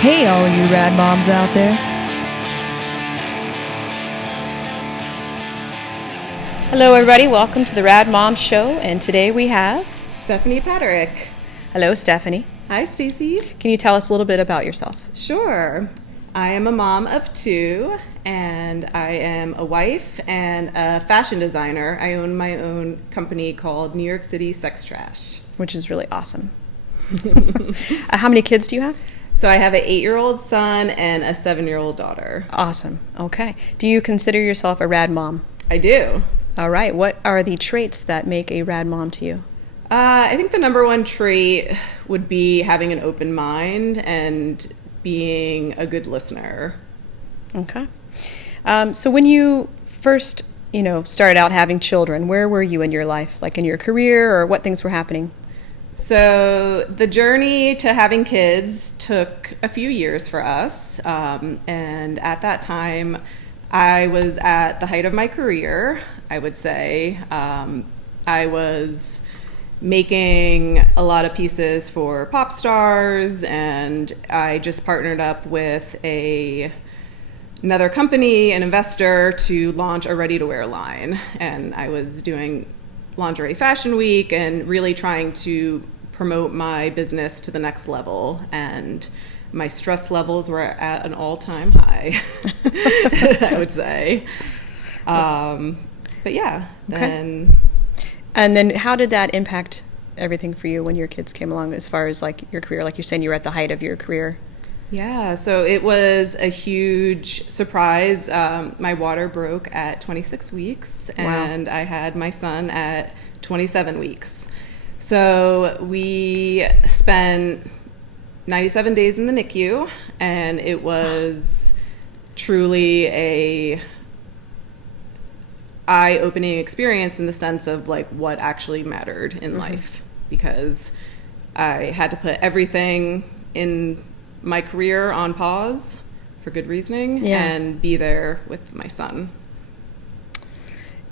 Hey, all you rad moms out there. Hello, everybody. Welcome to the Rad Mom Show. And today we have Stephanie Paterek. Hello, Stephanie. Hi, Stacy. Can you tell us a little bit about yourself? Sure. I am a mom of two, and I am a wife and a fashion designer. I own my own company called New York City Sex Trash. Which is really awesome. How many kids do you have? So I have an 8-year-old son and a 7-year-old daughter. Awesome. Okay. Do you consider yourself a rad mom? I do. All right. What are the traits that make a rad mom to you? I think the number one trait would be having an open mind and being a good listener. Okay. So when you first, started out having children, where were you in your life? Like in your career, or what things were happening? So the journey to having kids took a few years for us. And at that time, I was at the height of my career, I would say. I was making a lot of pieces for pop stars, and I just partnered up with another company, an investor, to launch a ready-to-wear line. And I was doing Lingerie Fashion Week and really trying to promote my business to the next level. And my stress levels were at an all-time high, I would say. But yeah, then... Okay. And then how did that impact everything for you when your kids came along, as far as like your career? Like you're saying, you were at the height of your career. Yeah, so it was a huge surprise. My water broke at 26 weeks, and wow. I had my son at 27 weeks. So we spent 97 days in the NICU, and it was truly a eye-opening experience in the sense of like what actually mattered in life, because I had to put everything in my career on pause for good reasoning and be there with my son.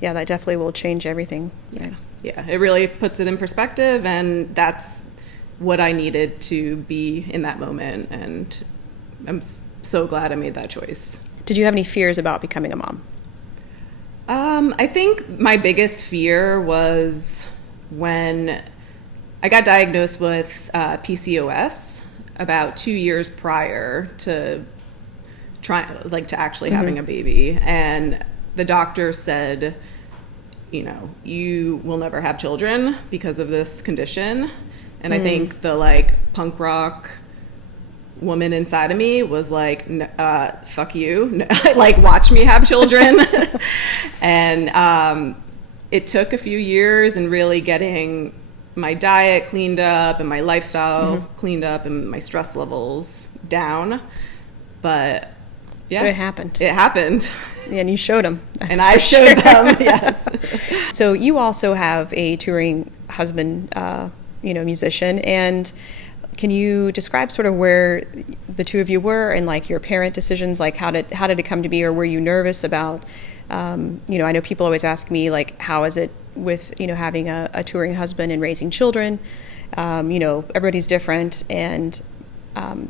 Yeah, that definitely will change everything. Yeah, it really puts it in perspective, and that's what I needed to be in that moment, and I'm so glad I made that choice. Did you have any fears about becoming a mom? I think my biggest fear was when I got diagnosed with PCOS about 2 years prior to actually having a baby. And the doctor said, you will never have children because of this condition. And I think the punk rock woman inside of me was like, fuck you, watch me have children. And it took a few years and really getting my diet cleaned up and my lifestyle cleaned up and my stress levels down. But yeah, but it happened. It happened. And you showed them. And I showed them, yes. So you also have a touring husband, musician, and can you describe sort of where the two of you were and like your parent decisions? Like how did it come to be, or were you nervous about? I know people always ask me like, how is it with having a touring husband and raising children? Everybody's different, and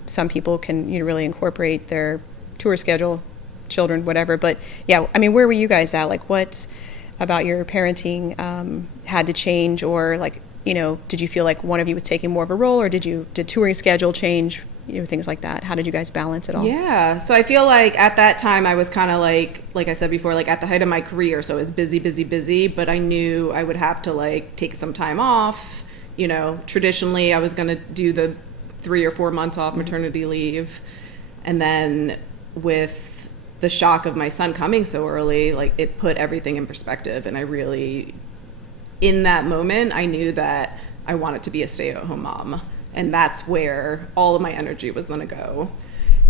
some people can really incorporate their tour schedule, children, whatever. But yeah, where were you guys at? Like, what about your parenting had to change, or like? Did you feel like one of you was taking more of a role, or did touring schedule change, things like that? How did you guys balance it all? Yeah. So I feel like at that time I was kind of like I said before, like at the height of my career. So I was busy, but I knew I would have to take some time off. Traditionally I was going to do the 3 or 4 months off maternity leave. And then with the shock of my son coming so early, it put everything in perspective. And I really, in that moment, I knew that I wanted to be a stay-at-home mom, and that's where all of my energy was going to go.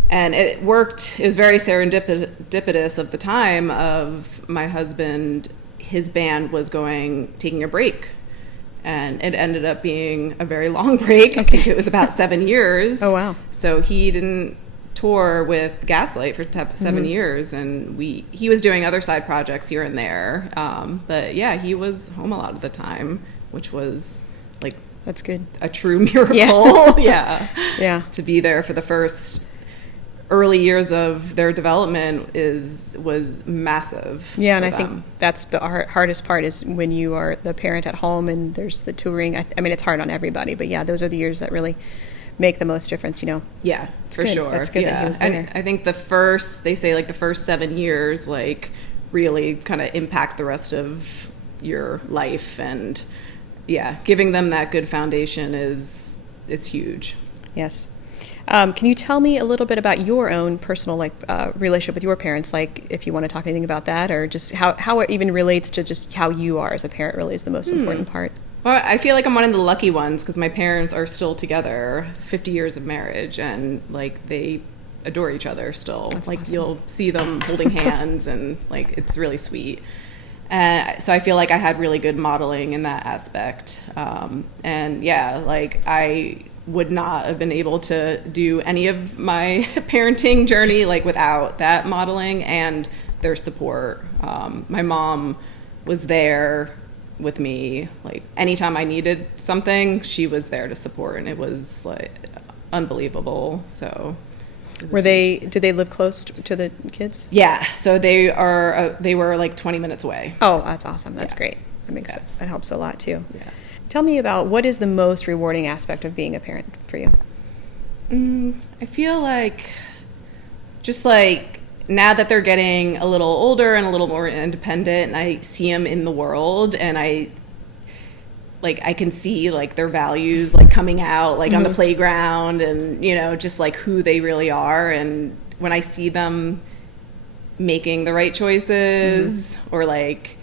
And it worked. It was very serendipitous of the time of my husband. His band was taking a break, and it ended up being a very long break. I think it was about 7 years. Oh, wow. So he didn't tour with Gaslight for 7 years, and he was doing other side projects here and there, but yeah, he was home a lot of the time, which was that's good, a true miracle. Yeah yeah to be there for the first early years of their development was massive. Yeah, and for I them. think that's the hardest part is when you are the parent at home and there's the touring. I mean, it's hard on everybody, but yeah, those are the years that really make the most difference, Yeah, for good. sure. That's good that he was there. And I think they say like the first 7 years, like really kind of impact the rest of your life. And yeah, giving them that good foundation it's huge. Yes. Can you tell me a little bit about your own personal relationship with your parents? Like if you want to talk anything about that, or just how it even relates to just how you are as a parent really is the most important part. Well, I feel like I'm one of the lucky ones because my parents are still together, 50 years of marriage, and like they adore each other still. That's like awesome. You'll see them holding hands, and like it's really sweet. And so I feel like I had really good modeling in that aspect. And yeah, like I would not have been able to do any of my parenting journey like without that modeling and their support. My mom was there with me, like anytime I needed something, she was there to support, and it was like unbelievable. So Did they live close to the kids? yeah, so they were like 20 minutes away. Oh, that's awesome. That's Yeah. great. That helps a lot too. Yeah. Tell me about what is the most rewarding aspect of being a parent for you? I feel like just like now that they're getting a little older and a little more independent, and I see them in the world, and I can see like their values like coming out like on the playground, and just like who they really are. And when I see them making the right choices or like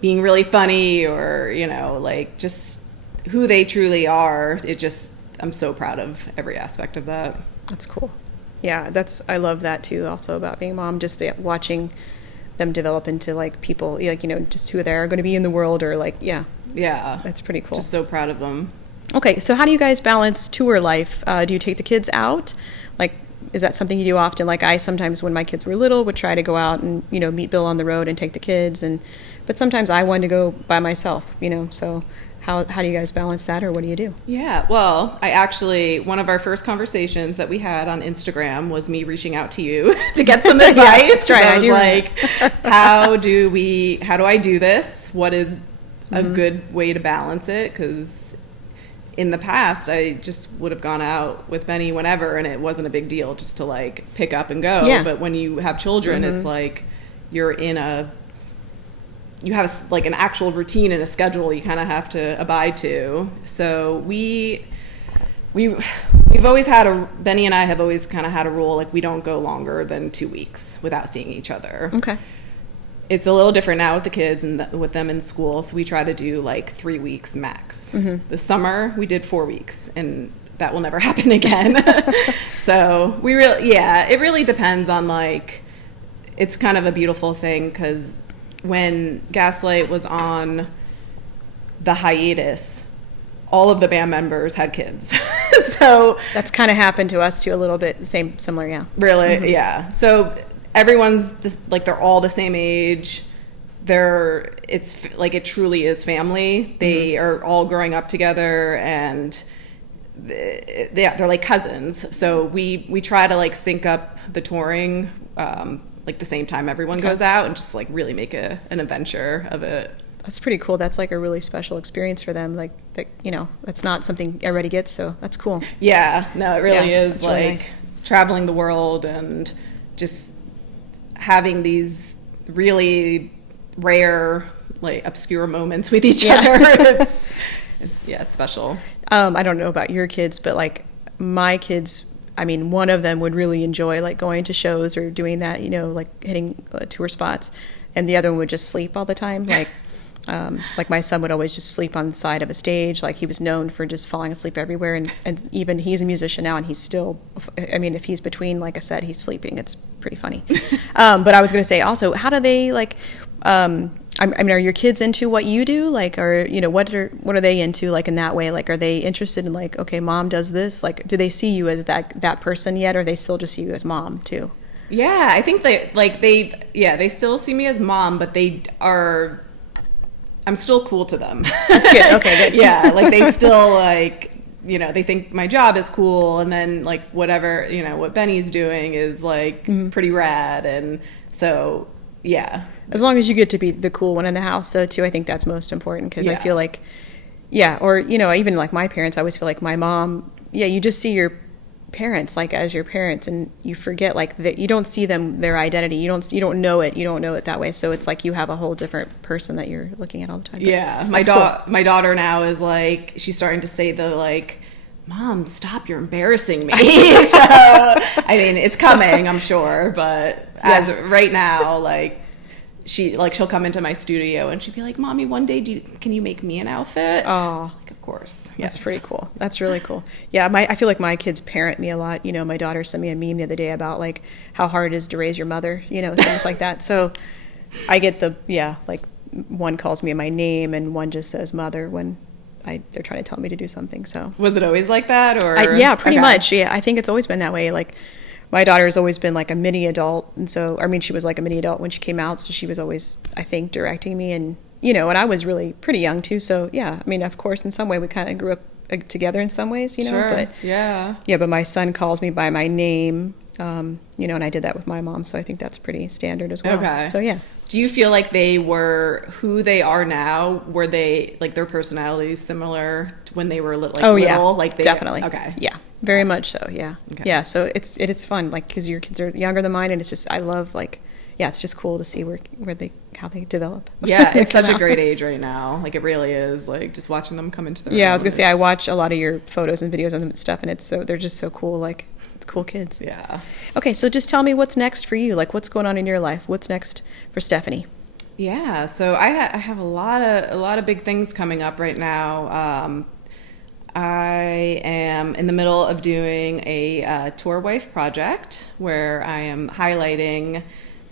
being really funny or like just who they truly are, I'm so proud of every aspect of that. That's cool. Yeah, I love that too. Also about being a mom, just watching them develop into like people, like just who they are going to be in the world, or like yeah, that's pretty cool. Just so proud of them. Okay, so how do you guys balance tour life? Do you take the kids out? Like, is that something you do often? Like I sometimes, when my kids were little, would try to go out and meet Bill on the road and take the kids, but sometimes I wanted to go by myself. So how do you guys balance that, or what do you do? Yeah, well, one of our first conversations that we had on Instagram was me reaching out to you to get some advice. That's right. I was like, how do I do this? What is a good way to balance it? Because in the past, I just would have gone out with Benny whenever, and it wasn't a big deal just to like pick up and go. Yeah. But when you have children, it's like you have like an actual routine and a schedule you kind of have to abide to. So we've always had Benny and I have always kind of had a rule, like we don't go longer than 2 weeks without seeing each other. Okay. It's a little different now with the kids and with them in school. So we try to do like 3 weeks max. This summer we did 4 weeks, and that will never happen again. So it really depends on like, it's kind of a beautiful thing because when Gaslight was on the hiatus, all of the band members had kids. So that's kind of happened to us too a little bit. Similar, yeah. Really, yeah. So everyone's they're all the same age. It's like it truly is family. They are all growing up together, and they're like cousins. So we try to like sync up the touring. Like the same time everyone goes out, and just like really make an adventure of it. That's pretty cool. That's like a really special experience for them. Like that, that's not something everybody gets. So that's cool. Yeah, no, it really is like really nice. Traveling the world and just having these really rare, like obscure moments with each other. It's special. I don't know about your kids, but like my kids, I mean, one of them would really enjoy like going to shows or doing that, like hitting tour spots, and the other one would just sleep all the time. Like my son would always just sleep on the side of a stage. Like he was known for just falling asleep everywhere, and even he's a musician now, and he's still, I mean, if he's between, like I said, he's sleeping. It's pretty funny. But I was going to say also, how do they like? I mean, are your kids into what you do? Like, or what are they into? Like in that way, like, are they interested in like, okay, mom does this? Like, do they see you as that person yet, or they still just see you as mom too? Yeah, I think they still see me as mom, but I'm still cool to them. That's good. Okay, good. Yeah, like they still like you know, they think my job is cool, and then like whatever, you know, what Benny's doing is like pretty rad. And so, yeah. As long as you get to be the cool one in the house, though, too, I think that's most important, because I feel like, or, you know, even like my parents, I always feel like my mom, you just see your parents like as your parents, and you forget like that you don't see them, their identity, you don't know it that way, so it's like you have a whole different person that you're looking at all the time. But my daughter now is like, she's starting to say the like, Mom, stop, you're embarrassing me. So I mean, it's coming, I'm sure, but as of right now, like she'll come into my studio and she'd be like, Mommy, one day can you make me an outfit? Oh, like, of course. That's pretty cool. That's really cool. Yeah, I feel like my kids parent me a lot. You know, my daughter sent me a meme the other day about like how hard it is to raise your mother, you know, things like that. So I get like one calls me my name and one just says mother when they're trying to tell me to do something. So was it always like that, or? Yeah, pretty much. Yeah, I think it's always been that way. Like my daughter has always been like a mini adult, and so I mean she was like a mini adult when she came out, so she was always, I think, directing me, and you know, and I was really pretty young too. So yeah, I mean, of course, in some way we kind of grew up together in some ways, you know. Sure. But yeah, but my son calls me by my name, you know, and I did that with my mom, so I think that's pretty standard as well. Okay. So yeah. Do you feel like they were who they are now? Were they like their personalities similar to when they were little? Yeah, like definitely. Okay. Yeah, very much so. Yeah. Okay. Yeah. So it's fun, like, because your kids are younger than mine, and it's just, I love, like, it's just cool to see how they develop. Yeah, it's such a great age right now. Like, it really is. Like, just watching them come into their own. Yeah, I was gonna say, I watch a lot of your photos and videos and stuff, and they're just so cool. Like, it's cool kids. Yeah. Okay, so just tell me what's next for you. Like, what's going on in your life? What's next for Stephanie? Yeah, so I have a lot of big things coming up right now. I am in the middle of doing a tour wife project where I am highlighting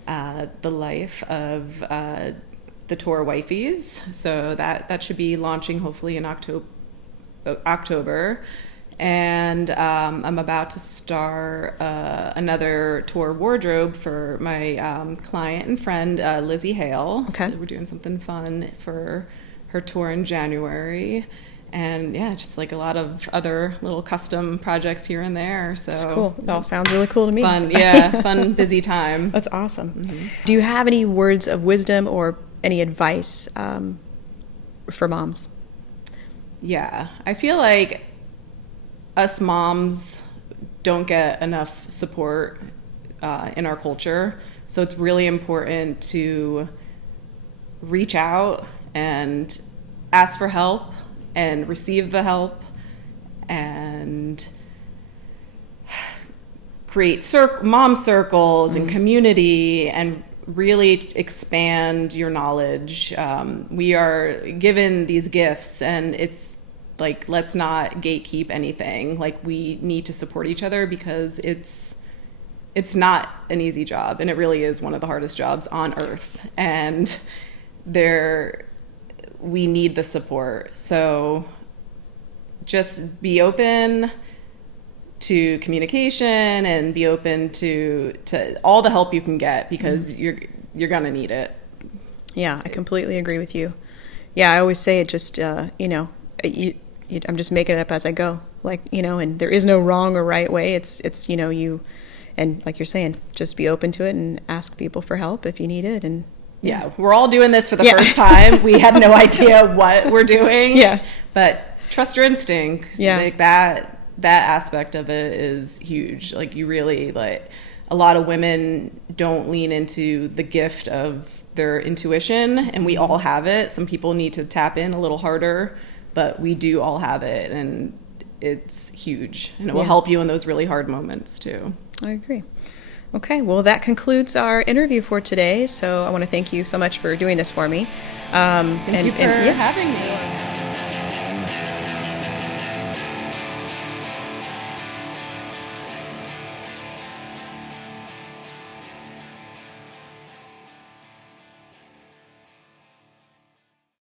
the life of the tour wifeys. So that should be launching hopefully in October. And I'm about to star another tour wardrobe for my client and friend, Lizzie Hale. Okay. So we're doing something fun for her tour in January. And yeah, just like a lot of other little custom projects here and there. So it's cool. It all sounds really cool to me. Fun, busy time. That's awesome. Mm-hmm. Do you have any words of wisdom or any advice for moms? Yeah, I feel like us moms don't get enough support in our culture. So it's really important to reach out and ask for help and receive the help and create mom circles and community and really expand your knowledge. We are given these gifts, and it's like, let's not gatekeep anything. Like, we need to support each other because it's not an easy job, and it really is one of the hardest jobs on earth. And we need the support. So just be open to communication and be open to all the help you can get, because you're gonna need it. Yeah, I completely agree with you. Yeah, I always say it just, you know, I'm just making it up as I go. Like, you know, and there is no wrong or right way. It's you know, and like you're saying, just be open to it and ask people for help if you need it. And yeah, we're all doing this for the first time. We have no idea what we're doing. Yeah. But trust your instinct. Yeah. Like that aspect of it is huge. Like, you really, like, a lot of women don't lean into the gift of their intuition, and we all have it. Some people need to tap in a little harder, but we do all have it, and it's huge. And it will help you in those really hard moments too. I agree. Okay, well, that concludes our interview for today. So I want to thank you so much for doing this for me. Thank you for having me.